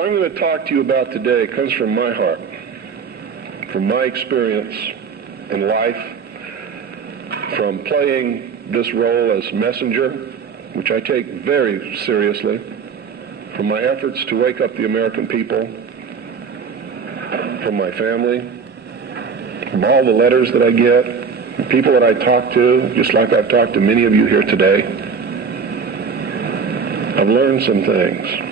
What I'm going to talk to you about today comes from my heart, from my experience in life, from playing this role as messenger, which I take very seriously, from my efforts to wake up the American people, from my family, from all the letters that I get, the people that I talk to, just like I've talked to many of you here today. I've learned some things,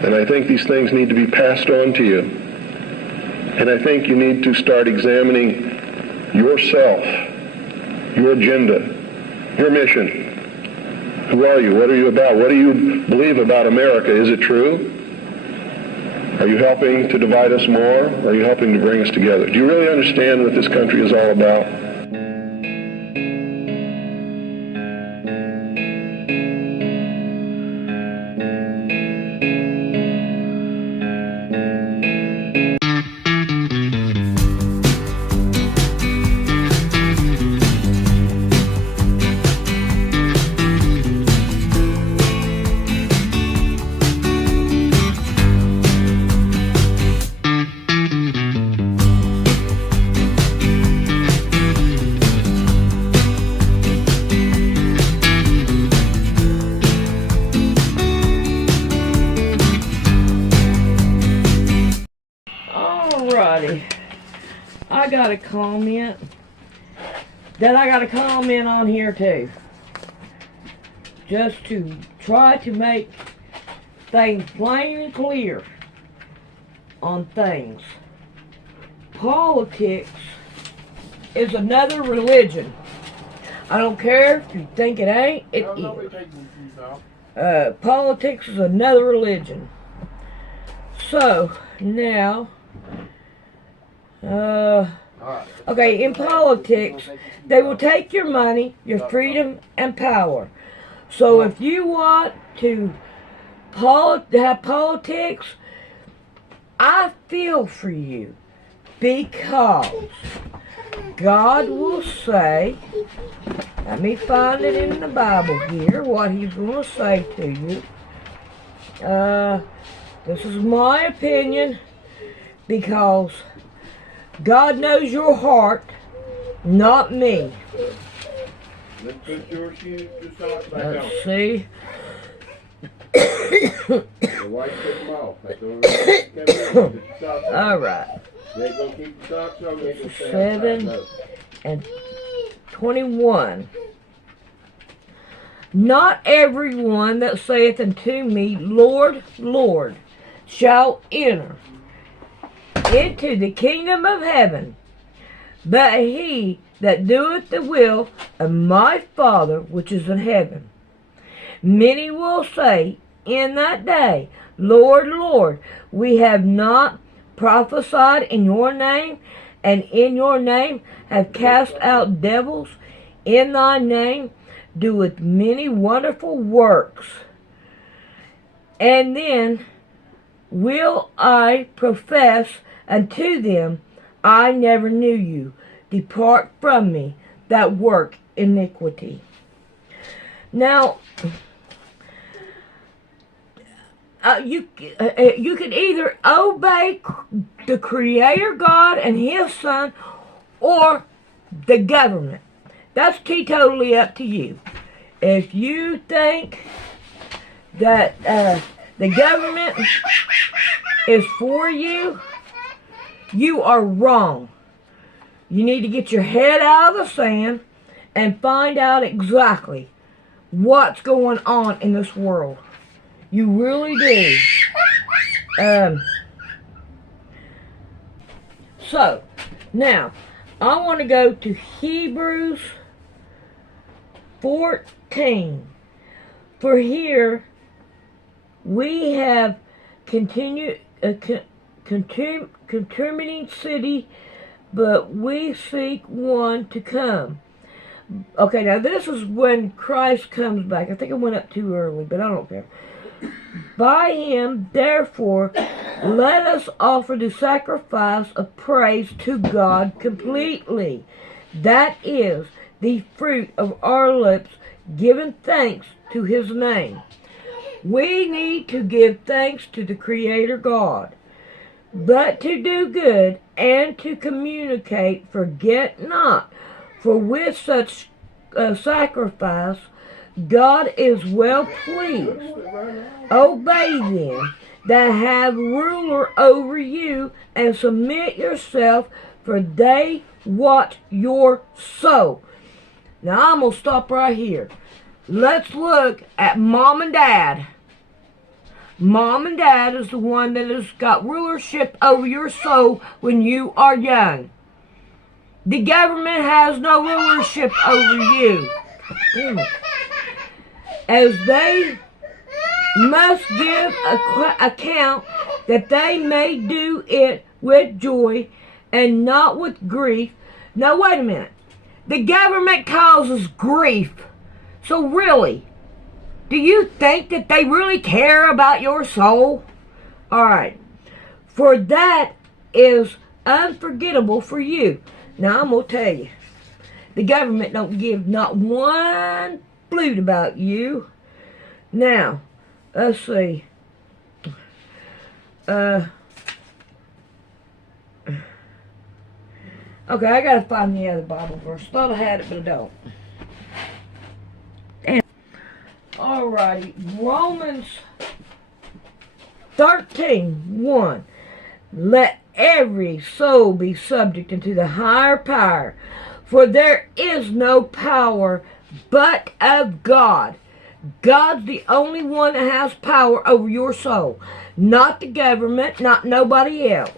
and I think these things need to be passed on to you. And I think you need to start examining yourself, your agenda, your mission. Who are you? What are you about? What do you believe about America? Is it true? Are you helping to divide us more? Or are you helping to bring us together? Do you really understand what this country is all about? I got a comment that I got to comment on here too, just to try to make things plain and clear on things. Politics is another religion. I don't care if you think it ain't, it is. Politics is another religion. So now, okay, in politics, they will take your money, your freedom, and power. So if you want to have politics, I feel for you, because God will say, let me find it in the Bible here, what He's going to say to you. This is my opinion, because God knows your heart, not me. Let's put your socks back on. Let's see. The white took them off. That's the only All right. They're going to keep the socks on. They're going to stay 7 outside. and 21. Not everyone that saith unto me, Lord, Lord, shall enter into the kingdom of heaven, but he that doeth the will of my Father which is in heaven. Many will say in that day, Lord, Lord, we have not prophesied in your name, and in your name have cast out devils, in thy name doeth many wonderful works. And then will I profess unto them, I never knew you. Depart from me that work iniquity. Now, you can either obey the Creator God and His Son, or the government. That's totally up to you. If you think that the government is for you, you are wrong. You need to get your head out of the sand and find out exactly what's going on in this world. You really do. So, now, I want to go to Hebrews 14. For here we have contributing city, but we seek one to come. Okay, now this is when Christ comes back. I think I went up too early, but I don't care. By him, therefore, let us offer the sacrifice of praise to God completely. That is the fruit of our lips, giving thanks to his name. We need to give thanks to the Creator God, but to do good and to communicate, forget not, for with such sacrifice God is well pleased. Obey them that have ruler over you, and submit yourself, for they watch your soul. Now I'm going to stop right here. Let's look at mom and dad. Mom and dad is the one that has got rulership over your soul when you are young. The government has no rulership over you. As they must give account that they may do it with joy and not with grief. Now wait a minute. The government causes grief. So really, do you think that they really care about your soul? Alright. For that is unforgettable for you. Now I'm going to tell you. The government don't give not one flute about you. Now, let's see. Okay, I gotta find the other Bible verse. Thought I had it, but I don't. Alrighty, Romans 13:1. Let every soul be subject unto the higher power, for there is no power but of God. God's the only one that has power over your soul, not the government, not nobody else.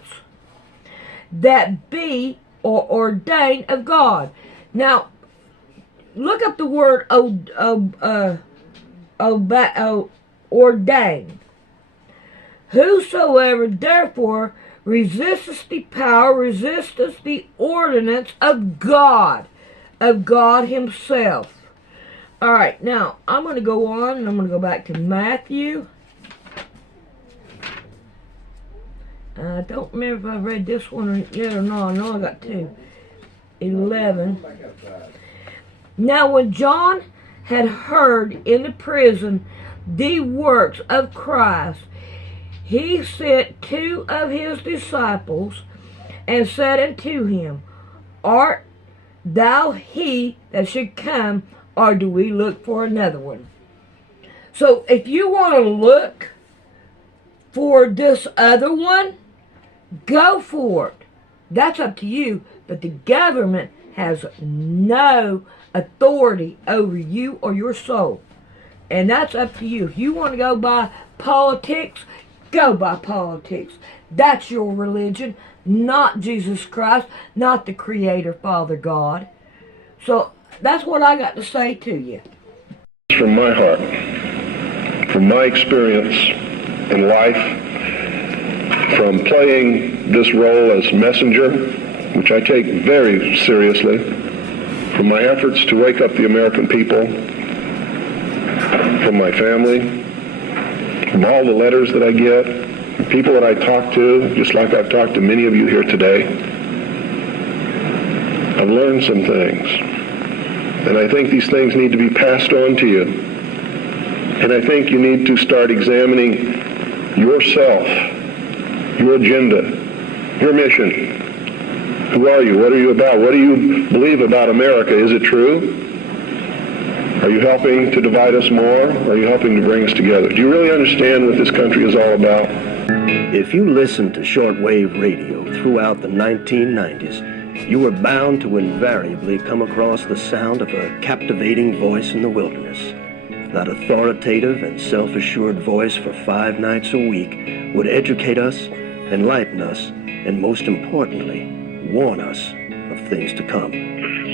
That be or ordained of God. Now, look up the word ordained. Whosoever therefore resisteth the power, resisteth the ordinance of God himself. Alright, now, I'm going to go on, and I'm going to go back to Matthew. I don't remember if I read this one yet or not. I know I got 2:11. Now when John had heard in the prison the works of Christ, he sent 2 of his disciples, and said unto him, Art thou he that should come, or do we look for another one? So if you want to look for this other one, go for it. That's up to you. But the government has no authority over you or your soul. And that's up to you. If you want to go by politics, go by politics. That's your religion, not Jesus Christ, not the Creator, Father God. So that's what I got to say to you. From my heart, from my experience in life, from playing this role as messenger, which I take very seriously, from my efforts to wake up the American people, from my family, from all the letters that I get, people that I talk to, just like I've talked to many of you here today, I've learned some things. And I think these things need to be passed on to you. And I think you need to start examining yourself, your agenda, your mission. Who are you? What are you about? What do you believe about America? Is it true? Are you helping to divide us more? Or are you helping to bring us together? Do you really understand what this country is all about? If you listened to shortwave radio throughout the 1990s, you were bound to invariably come across the sound of a captivating voice in the wilderness. That authoritative and self-assured voice for 5 nights a week would educate us, enlighten us, and most importantly, warn us of things to come.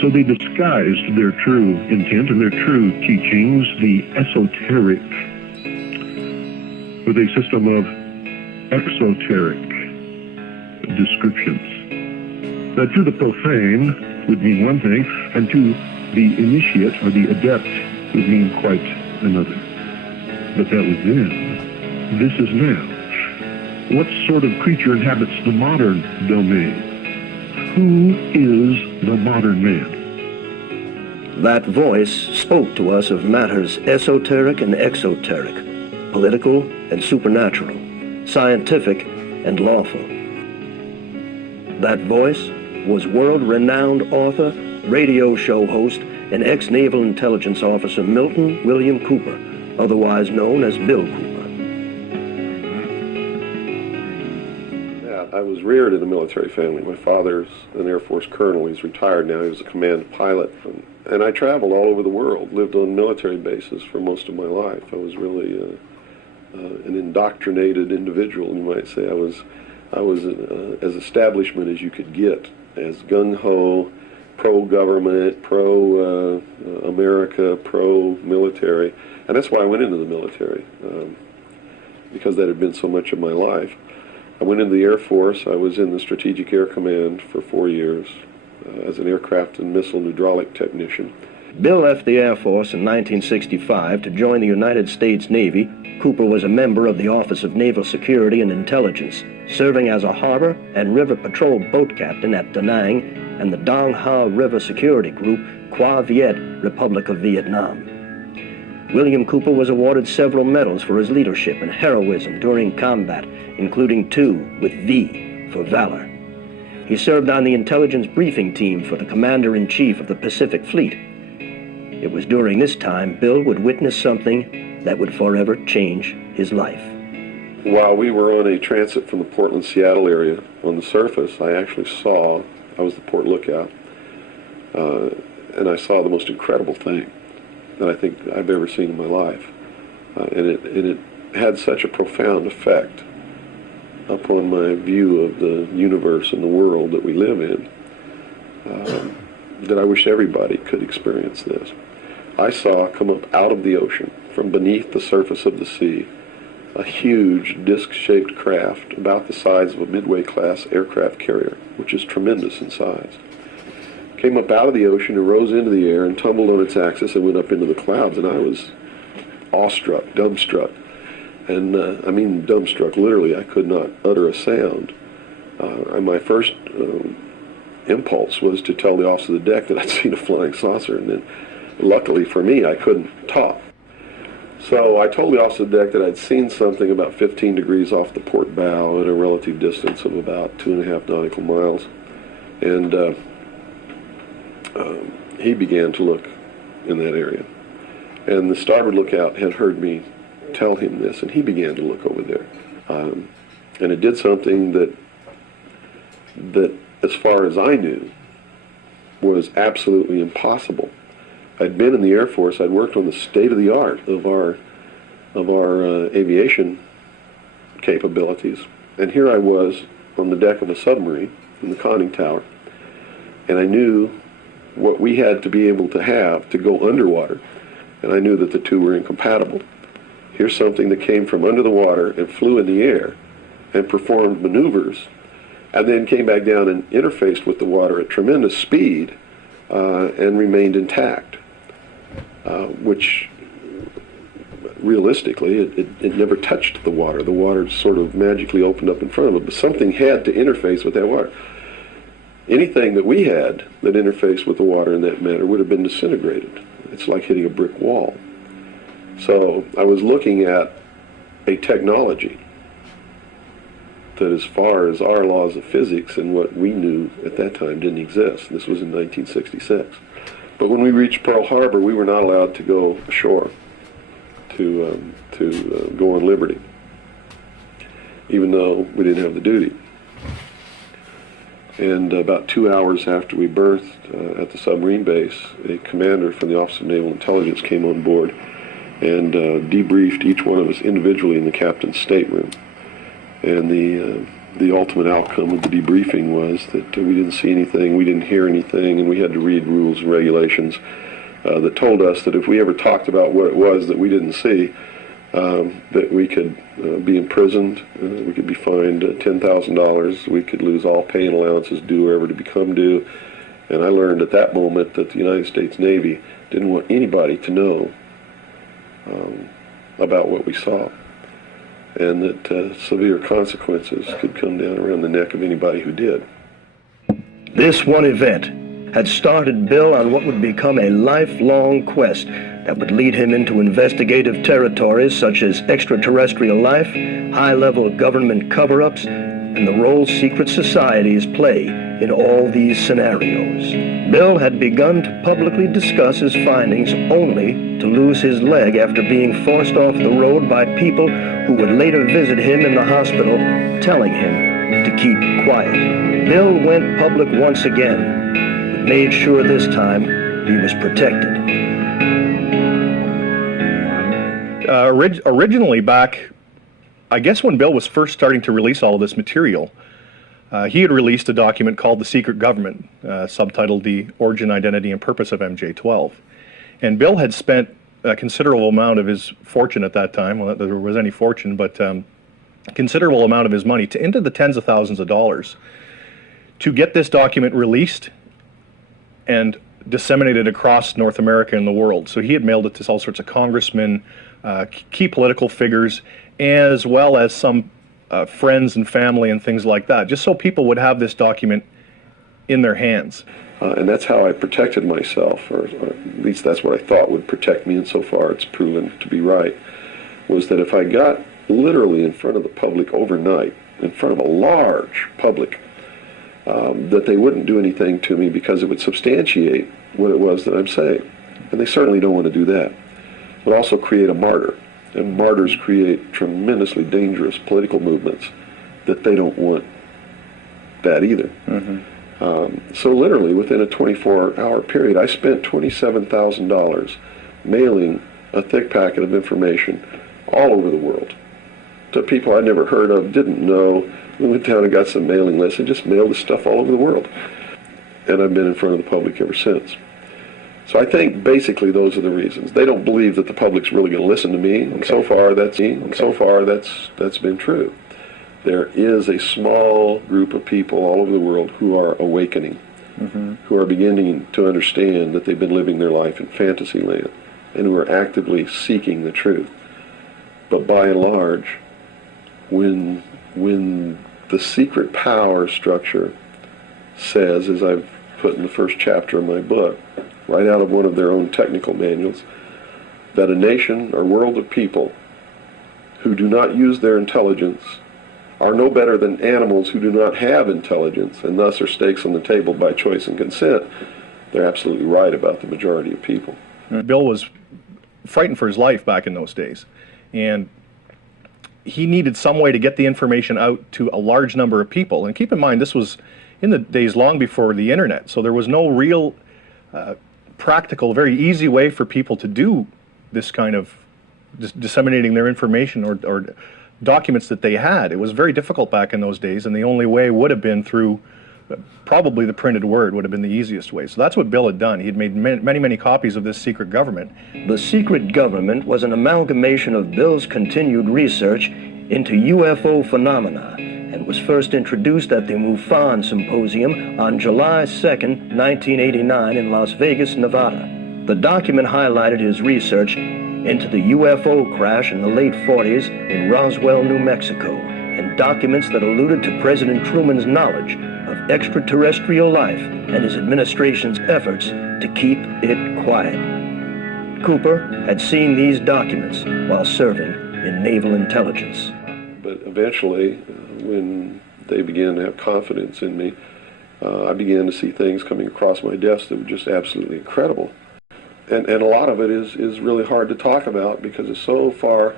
So they disguised their true intent and their true teachings, the esoteric, with a system of exoteric descriptions. That to the profane would mean one thing, and to the initiate or the adept would mean quite another. But that was then. This is now. What sort of creature inhabits the modern domain? Who is the modern man? That voice spoke to us of matters esoteric and exoteric, political and supernatural, scientific and lawful. That voice was world-renowned author, radio show host, and ex-Naval Intelligence Officer Milton William Cooper, otherwise known as Bill Cooper. Yeah, I was reared in a military family. My father's an Air Force colonel. He's retired now. He was a command pilot. And I traveled all over the world, lived on military bases for most of my life. I was really an indoctrinated individual, you might say. I was as establishment as you could get, as gung-ho, pro-government, pro-America, pro-military. And that's why I went into the military, because that had been so much of my life. I went into the Air Force. I was in the Strategic Air Command for 4 years as an aircraft and missile and hydraulic technician. Bill left the Air Force in 1965 to join the United States Navy. Cooper was a member of the Office of Naval Security and Intelligence, serving as a harbor and river patrol boat captain at Da Nang and the Dong Ha River Security Group, Qua Viet, Republic of Vietnam. William Cooper was awarded several medals for his leadership and heroism during combat, including 2 with V for valor. He served on the intelligence briefing team for the Commander-in-Chief of the Pacific Fleet. It was during this time Bill would witness something that would forever change his life. While we were on a transit from the Portland-Seattle area, on the surface, I actually saw, I was the port lookout, and I saw the most incredible thing that I think I've ever seen in my life. And it had such a profound effect upon my view of the universe and the world that we live in, that I wish everybody could experience this. I saw come up out of the ocean, from beneath the surface of the sea, a huge disc-shaped craft about the size of a Midway-class aircraft carrier, which is tremendous in size. Came up out of the ocean and rose into the air and tumbled on its axis and went up into the clouds, and I was awestruck, dumbstruck. And I mean dumbstruck, literally. I could not utter a sound. And my first impulse was to tell the officer of the deck that I'd seen a flying saucer, and then luckily for me, I couldn't talk. So I told the officer of the deck that I'd seen something about 15 degrees off the port bow at a relative distance of about 2.5 nautical miles. And he began to look in that area. And the starboard lookout had heard me tell him this, and he began to look over there. And it did something that, as far as I knew, was absolutely impossible. I'd been in the Air Force. I'd worked on the state-of-the-art of our aviation capabilities. And here I was on the deck of a submarine in the conning tower, and I knew what we had to be able to have to go underwater, and I knew that the two were incompatible. Here's something that came from under the water and flew in the air and performed maneuvers, and then came back down and interfaced with the water at tremendous speed and remained intact, which realistically, it never touched the water. The water sort of magically opened up in front of it, but something had to interface with that water. Anything that we had that interfaced with the water in that manner would have been disintegrated. It's like hitting a brick wall. So I was looking at a technology that, as far as our laws of physics and what we knew at that time, didn't exist. This was in 1966. But when we reached Pearl Harbor, we were not allowed to go ashore to go on liberty, even though we didn't have the duty. And about 2 hours after we berthed at the submarine base, a commander from the Office of Naval Intelligence came on board and debriefed each one of us individually in the captain's stateroom. And the ultimate outcome of the debriefing was that we didn't see anything, we didn't hear anything, and we had to read rules and regulations that told us that if we ever talked about what it was that we didn't see, that we could be imprisoned, we could be fined $10,000, we could lose all pay and allowances due or ever to become due. And I learned at that moment that the United States Navy didn't want anybody to know about what we saw, and that severe consequences could come down around the neck of anybody who did. This one event had started Bill on what would become a lifelong quest that would lead him into investigative territories such as extraterrestrial life, high-level government cover-ups, and the role secret societies play in all these scenarios. Bill had begun to publicly discuss his findings only to lose his leg after being forced off the road by people who would later visit him in the hospital, telling him to keep quiet. Bill went public once again, but made sure this time he was protected. Originally back, I guess when Bill was first starting to release all of this material, he had released a document called The Secret Government, subtitled The Origin, Identity, and Purpose of MJ-12. And Bill had spent a considerable amount of his fortune at that time, well, there was any fortune, but a considerable amount of his money, into the tens of thousands of dollars, to get this document released and disseminated across North America and the world. So he had mailed it to all sorts of congressmen, key political figures, as well as some friends and family and things like that, just so people would have this document in their hands. And that's how I protected myself, or at least that's what I thought would protect me, and so far it's proven to be right, was that if I got literally in front of the public overnight, in front of a large public, that they wouldn't do anything to me because it would substantiate what it was that I'm saying. And they certainly don't want to do that. It would also create a martyr. And martyrs create tremendously dangerous political movements that they don't want that either. So literally within a 24-hour period, I spent $27,000 mailing a thick packet of information all over the world to people I'd never heard of, didn't know. We went down and got some mailing lists and just mailed this stuff all over the world. And I've been in front of the public ever since. So I think basically those are the reasons. They don't believe that the public's really going to listen to me, and so far that's been true. There is a small group of people all over the world who are awakening, who are beginning to understand that they've been living their life in fantasy land, and who are actively seeking the truth. But by and large, when the secret power structure says, as I've put in the first chapter of my book, right out of one of their own technical manuals, that a nation or world of people who do not use their intelligence are no better than animals who do not have intelligence, and thus are stakes on the table by choice and consent, they're absolutely right about the majority of people. Bill was frightened for his life back in those days, and he needed some way to get the information out to a large number of people. And keep in mind, this was in the days long before the internet, so there was no real practical, very easy way for people to do this kind of disseminating their information or documents that they had. It was very difficult back in those days, and the only way would have been through probably the printed word would have been the easiest way. So that's what Bill had done. He had made many copies of this secret government. The Secret Government was an amalgamation of Bill's continued research into UFO phenomena and was first introduced at the MUFON Symposium on July 2nd, 1989 in Las Vegas, Nevada. The document highlighted his research into the UFO crash in the late 40s in Roswell, New Mexico, and documents that alluded to President Truman's knowledge of extraterrestrial life and his administration's efforts to keep it quiet. Cooper had seen these documents while serving in naval intelligence. But eventually, when they began to have confidence in me, I began to see things coming across my desk that were just absolutely incredible. And a lot of it is really hard to talk about because it's so far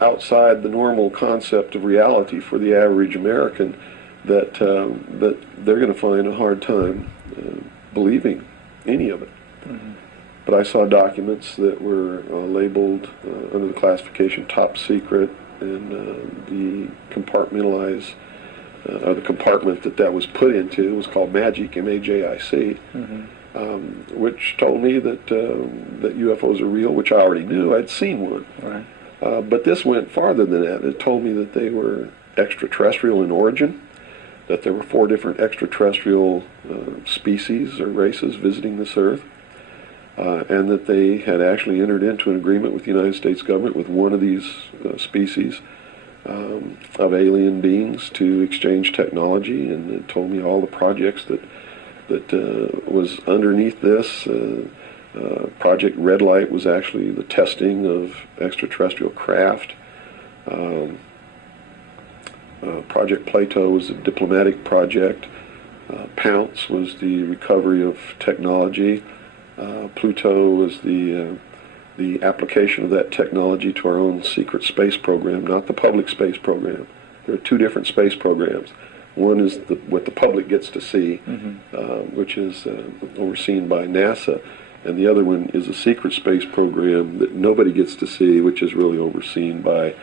outside the normal concept of reality for the average American that they're going to find a hard time believing any of it. But I saw documents that were labeled under the classification top secret, and the compartmentalized, or the compartment that was put into was called MAGIC, M-A-J-I-C, which told me that UFOs are real, which I already knew. I'd seen one. Right. But this went farther than that. It told me that they were extraterrestrial in origin, that there were 4 different extraterrestrial species or races visiting this Earth, and that they had actually entered into an agreement with the United States government with one of these species of alien beings to exchange technology, and it told me all the projects that was underneath this, Project Red Light was actually the testing of extraterrestrial craft. Project Plato was a diplomatic project. Pounce was the recovery of technology. Pluto was the application of that technology to our own secret space program, not the public space program. There are two different space programs. One is what the public gets to see, which is overseen by NASA, and the other one is a secret space program that nobody gets to see, which is really overseen by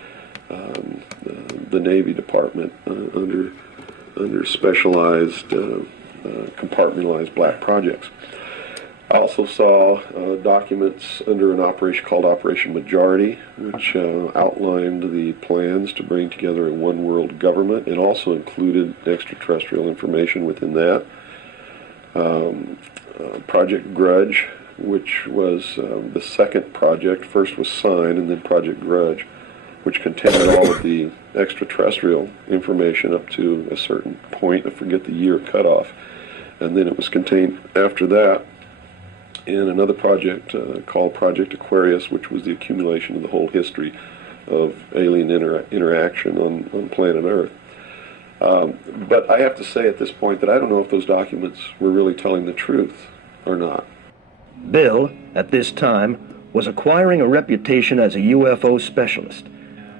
the Navy Department under specialized, compartmentalized black projects. I also saw documents under an operation called Operation Majority, which outlined the plans to bring together a one-world government and also included extraterrestrial information within that. Project Grudge, which was the second project. First was Sign and then Project Grudge, which contained all of the extraterrestrial information up to a certain point. I forget the year cutoff. And then it was contained after that in another project called Project Aquarius, which was the accumulation of the whole history of alien interaction on planet Earth. But I have to say at this point that I don't know if those documents were really telling the truth or not. Bill, at this time, was acquiring a reputation as a UFO specialist.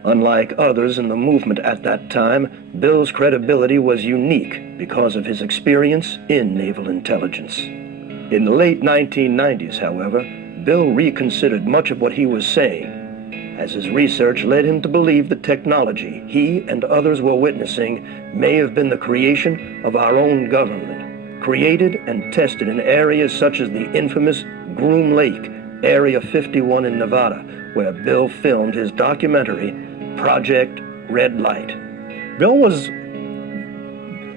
Unlike others in the movement at that time, Bill's credibility was unique because of his experience in naval intelligence. In the late 1990s, however, Bill reconsidered much of what he was saying, as his research led him to believe the technology he and others were witnessing may have been the creation of our own government, created and tested in areas such as the infamous Groom Lake, Area 51 in Nevada, where Bill filmed his documentary, Project Red Light. Bill was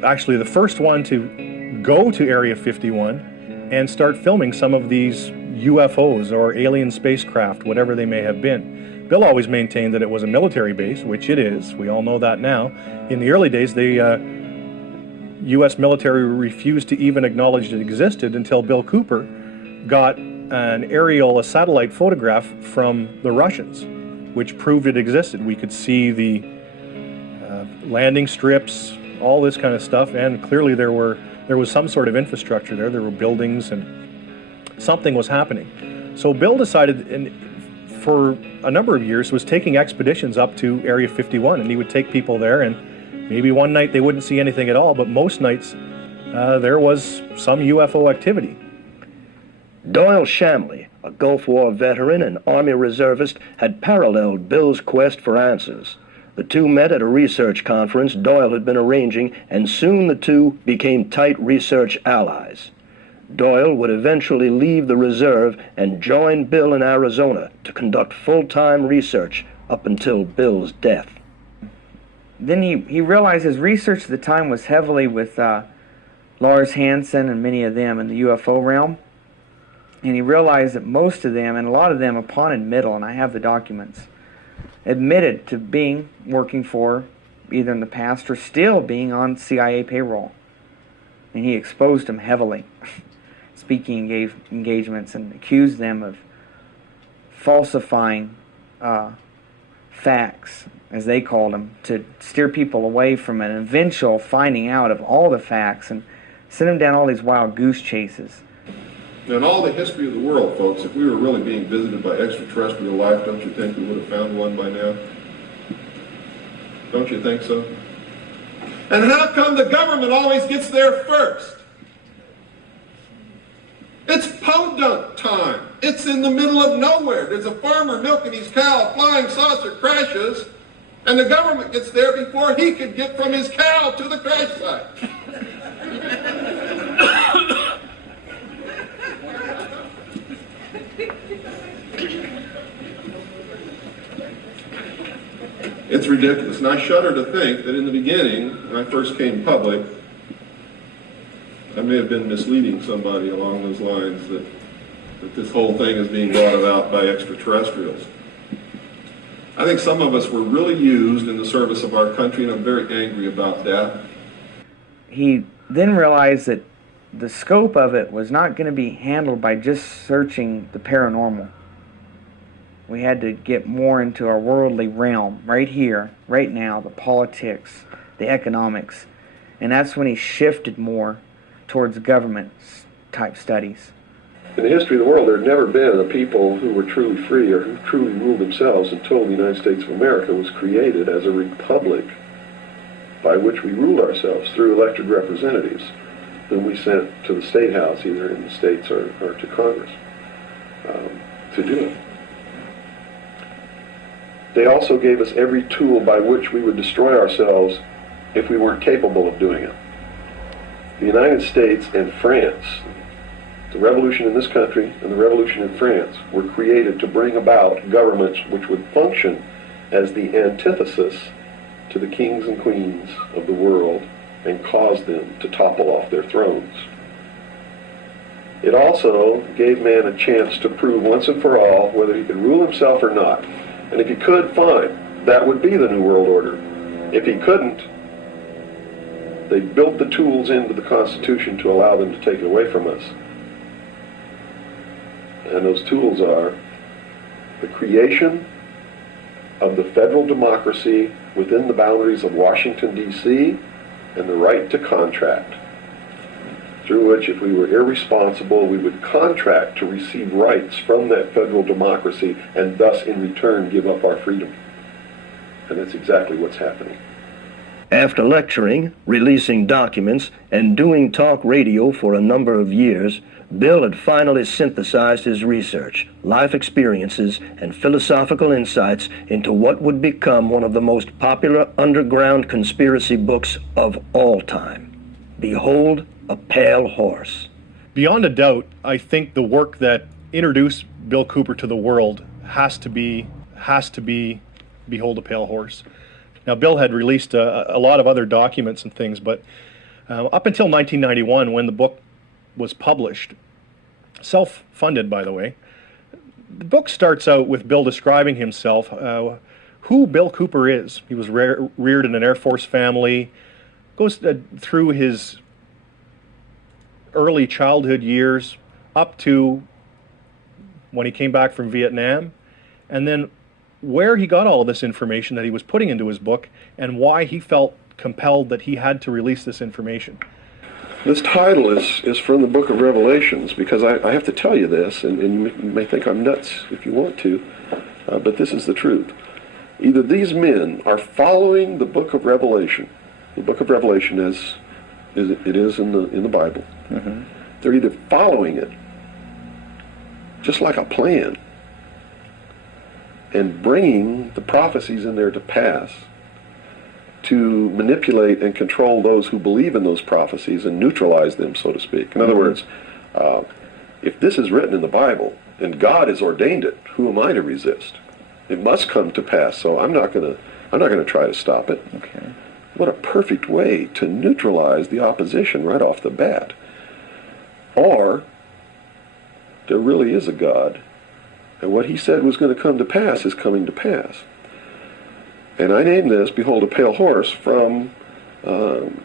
actually the first one to go to Area 51 and start filming some of these UFOs or alien spacecraft, whatever they may have been. Bill always maintained that it was a military base, which it is. We all know that now. In the early days, the U.S. military refused to even acknowledge it existed until Bill Cooper got a satellite photograph from the Russians, which proved it existed. We could see the landing strips, all this kind of stuff, and clearly there was some sort of infrastructure there. There were buildings and something was happening. So Bill decided, and for a number of years, was taking expeditions up to Area 51, and he would take people there, and maybe one night they wouldn't see anything at all, but most nights there was some UFO activity. Doyle Shamley, a Gulf War veteran and Army reservist, had paralleled Bill's quest for answers. The two met at a research conference Doyle had been arranging, and soon the two became tight research allies. Doyle would eventually leave the reserve and join Bill in Arizona to conduct full-time research up until Bill's death. Then he realized his research at the time was heavily with Lars Hansen and many of them in the UFO realm. And he realized that most of them, and a lot of them upon admittal, and I have the documents, admitted to working for, either in the past or still being on CIA payroll. And he exposed them heavily, speaking engagements, and accused them of falsifying facts, as they called them, to steer people away from an eventual finding out of all the facts and send them down all these wild goose chases. In all the history of the world, folks, if we were really being visited by extraterrestrial life, don't you think we would have found one by now? Don't you think so? And how come the government always gets there first? It's podunk time. It's in the middle of nowhere. There's a farmer milking his cow, a flying saucer crashes, and the government gets there before he could get from his cow to the crash site. It's ridiculous, and I shudder to think that in the beginning, when I first came public, I may have been misleading somebody along those lines that this whole thing is being brought about by extraterrestrials. I think some of us were really used in the service of our country, and I'm very angry about that. He then realized that the scope of it was not going to be handled by just searching the paranormal. We had to get more into our worldly realm, right here, right now, the politics, the economics. And that's when he shifted more towards government-type studies. In the history of the world, there had never been a people who were truly free or who truly ruled themselves until the United States of America was created as a republic by which we ruled ourselves through elected representatives whom we sent to the State House, either in the States or to Congress, to do it. They also gave us every tool by which we would destroy ourselves if we weren't capable of doing it. The United States and France, the revolution in this country and the revolution in France, were created to bring about governments which would function as the antithesis to the kings and queens of the world and cause them to topple off their thrones. It also gave man a chance to prove once and for all whether he could rule himself or not. And if he could, fine. That would be the New World Order. If he couldn't, they built the tools into the Constitution to allow them to take it away from us. And those tools are the creation of the federal democracy within the boundaries of Washington, D.C., and the right to contract, through which, if we were irresponsible, we would contract to receive rights from that federal democracy and thus, in return, give up our freedom. And that's exactly what's happening. After lecturing, releasing documents, and doing talk radio for a number of years, Bill had finally synthesized his research, life experiences, and philosophical insights into what would become one of the most popular underground conspiracy books of all time. Behold a Pale Horse. Beyond a doubt, I think the work that introduced Bill Cooper to the world has to be Behold a Pale Horse. Now, Bill had released a lot of other documents and things, but up until 1991, when the book was published, self-funded, by the way, the book starts out with Bill describing himself, who Bill Cooper is. He was reared in an Air Force family, goes through his early childhood years up to when he came back from Vietnam, and then where he got all of this information that he was putting into his book and why he felt compelled that he had to release this information. This title is from the book of Revelations, because I have to tell you this, and you may think I'm nuts if you want to, but this is the truth. Either these men are following the book of Revelation, the book of Revelation as it is in the Bible. Mm-hmm. They're either following it just like a plan and bringing the prophecies in there to pass to manipulate and control those who believe in those prophecies and neutralize them, so to speak. In other words, if this is written in the Bible and God has ordained it, who am I to resist? It must come to pass, so I'm not going to try to stop it. Okay. What a perfect way to neutralize the opposition right off the bat. Or there really is a God, and what he said was going to come to pass is coming to pass. And I named this, Behold a Pale Horse, from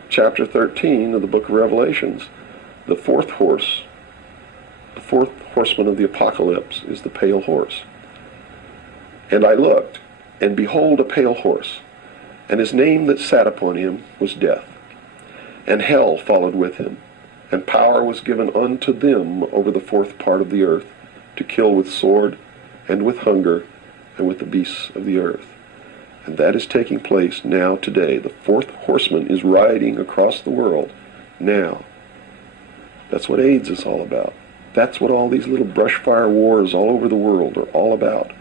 chapter 13 of the book of Revelations. The fourth horse, the fourth horseman of the apocalypse is the pale horse. And I looked, and behold a pale horse, and his name that sat upon him was Death. And hell followed with him, and power was given unto them over the fourth part of the earth, to kill with sword, and with hunger, and with the beasts of the earth. And that is taking place now today. The fourth horseman is riding across the world now. That's what AIDS is all about. That's what all these little brush fire wars all over the world are all about.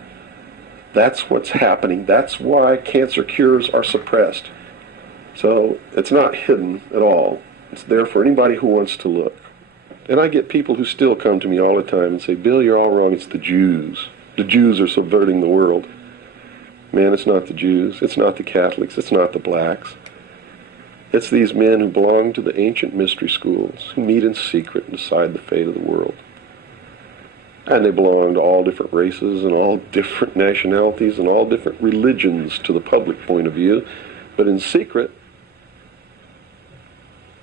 That's what's happening. That's why cancer cures are suppressed. So it's not hidden at all. It's there for anybody who wants to look. And I get people who still come to me all the time and say, Bill, you're all wrong. It's the Jews. The Jews are subverting the world. Man, it's not the Jews. It's not the Catholics. It's not the blacks. It's these men who belong to the ancient mystery schools, who meet in secret and decide the fate of the world. And they belong to all different races and all different nationalities and all different religions to the public point of view. But in secret,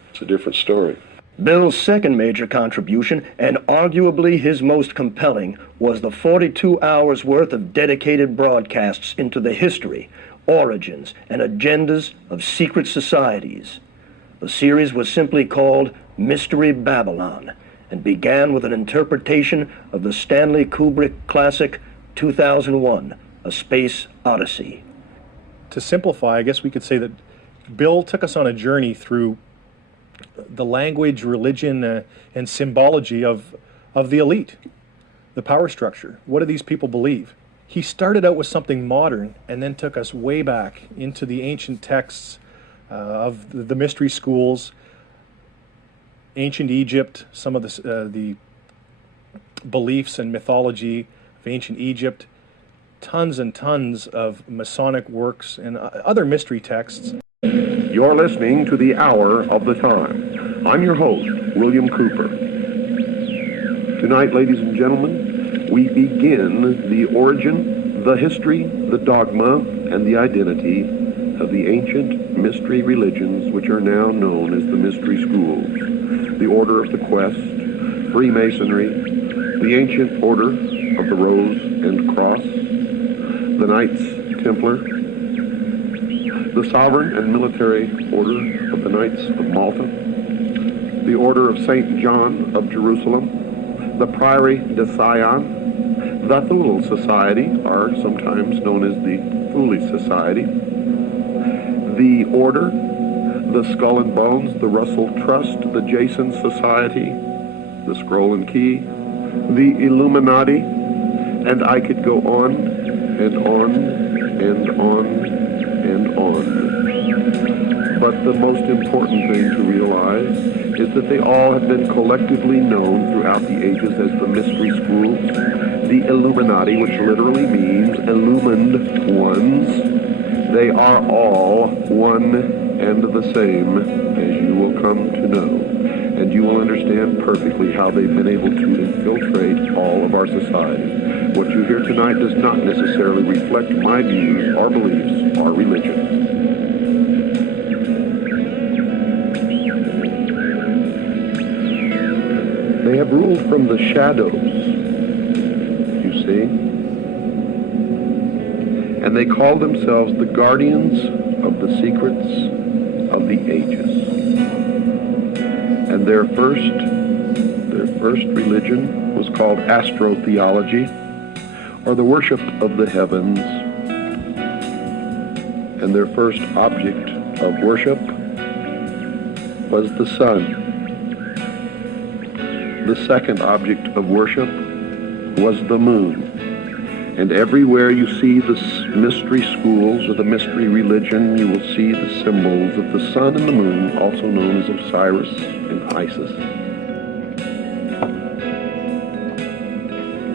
it's a different story. Bill's second major contribution, and arguably his most compelling, was the 42 hours worth of dedicated broadcasts into the history, origins, and agendas of secret societies. The series was simply called Mystery Babylon and began with an interpretation of the Stanley Kubrick classic 2001, A Space Odyssey. To simplify, I guess we could say that Bill took us on a journey through the language, religion, and symbology of the elite, the power structure. What do these people believe? He started out with something modern and then took us way back into the ancient texts of the mystery schools, ancient Egypt, some of the beliefs and mythology of ancient Egypt, tons and tons of Masonic works and other mystery texts. You're listening to The Hour of the Time. I'm your host, William Cooper. Tonight, ladies and gentlemen, we begin the origin, the history, the dogma, and the identity of the ancient mystery religions which are now known as the mystery schools, the Order of the Quest, Freemasonry, the Ancient Order of the Rose and Cross, the Knights Templar, the Sovereign and Military Order of the Knights of Malta, the Order of St. John of Jerusalem, the Priory de Sion, the Thule Society, are sometimes known as the Thule Society, the Order, the Skull and Bones, the Russell Trust, the Jason Society, the Scroll and Key, the Illuminati, and I could go on and on and on and on. But the most important thing to realize is that they all have been collectively known throughout the ages as the mystery schools, the Illuminati, which literally means illumined ones. They are all one and the same, as you will come to know. And you will understand perfectly how they've been able to infiltrate all of our society. What you hear tonight does not necessarily reflect my views, our beliefs, our religion. They have ruled from the shadows, you see. And they call themselves the guardians of the secrets of the ages. And their first religion was called astrotheology, or the worship of the heavens. And their first object of worship was the sun. The second object of worship was the moon. And everywhere you see the mystery schools or the mystery religion, you will see the symbols of the sun and the moon, also known as Osiris and Isis.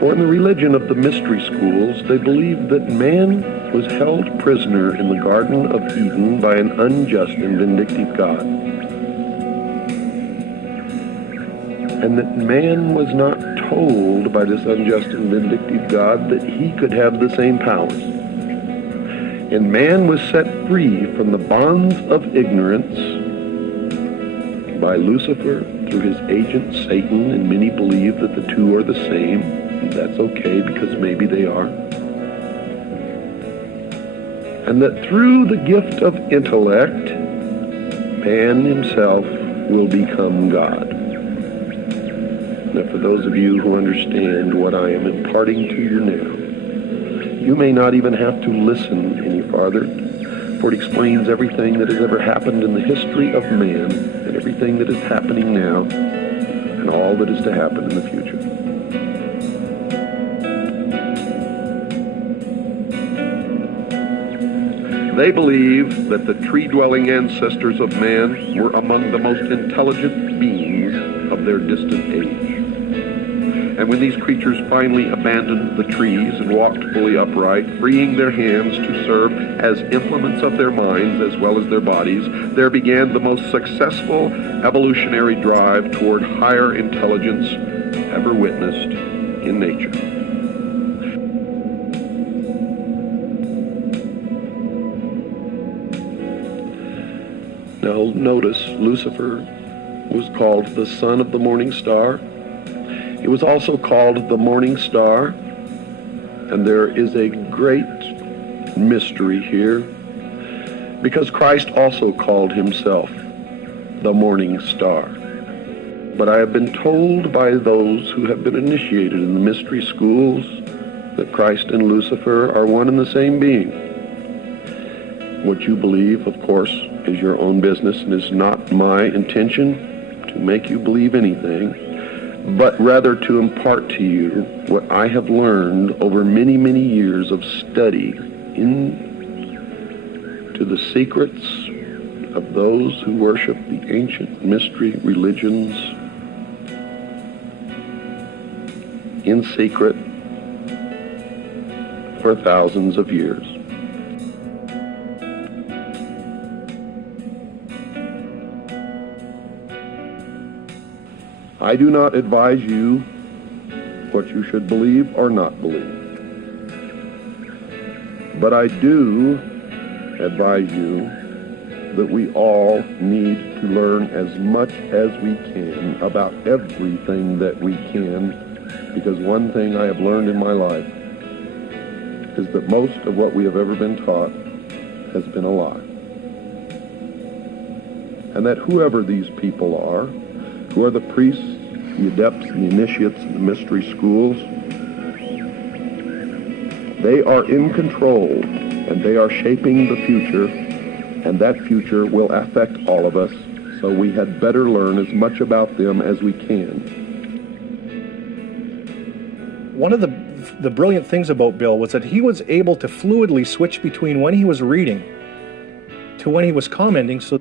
For in the religion of the mystery schools, they believed that man was held prisoner in the Garden of Eden by an unjust and vindictive God. And that man was not told by this unjust and vindictive God that he could have the same powers. And man was set free from the bonds of ignorance by Lucifer through his agent Satan, and many believe that the two are the same. And that's okay, because maybe they are. And that through the gift of intellect, man himself will become God. Now, for those of you who understand what I am imparting to you now, you may not even have to listen any farther, for it explains everything that has ever happened in the history of man, and everything that is happening now, and all that is to happen in the future. They believe that the tree-dwelling ancestors of man were among the most intelligent beings of their distant age. And when these creatures finally abandoned the trees and walked fully upright, freeing their hands to serve as implements of their minds as well as their bodies, there began the most successful evolutionary drive toward higher intelligence ever witnessed in nature. Now notice Lucifer was called the Son of the Morning Star. He was also called the Morning Star, and there is a great mystery here, because Christ also called himself the Morning Star. But I have been told by those who have been initiated in the mystery schools that Christ and Lucifer are one and the same being. What you believe, of course, is your own business, and is not my intention to make you believe anything, but rather to impart to you what I have learned over many, many years of study into the secrets of those who worship the ancient mystery religions in secret for thousands of years. I do not advise you what you should believe or not believe. But I do advise you that we all need to learn as much as we can about everything that we can, because one thing I have learned in my life is that most of what we have ever been taught has been a lie. And that whoever these people are, who are the priests, the adepts, the initiates, and the mystery schools, they are in control, and they are shaping the future, and that future will affect all of us, so we had better learn as much about them as we can. One of the brilliant things about Bill was that he was able to fluidly switch between when he was reading to when he was commenting, so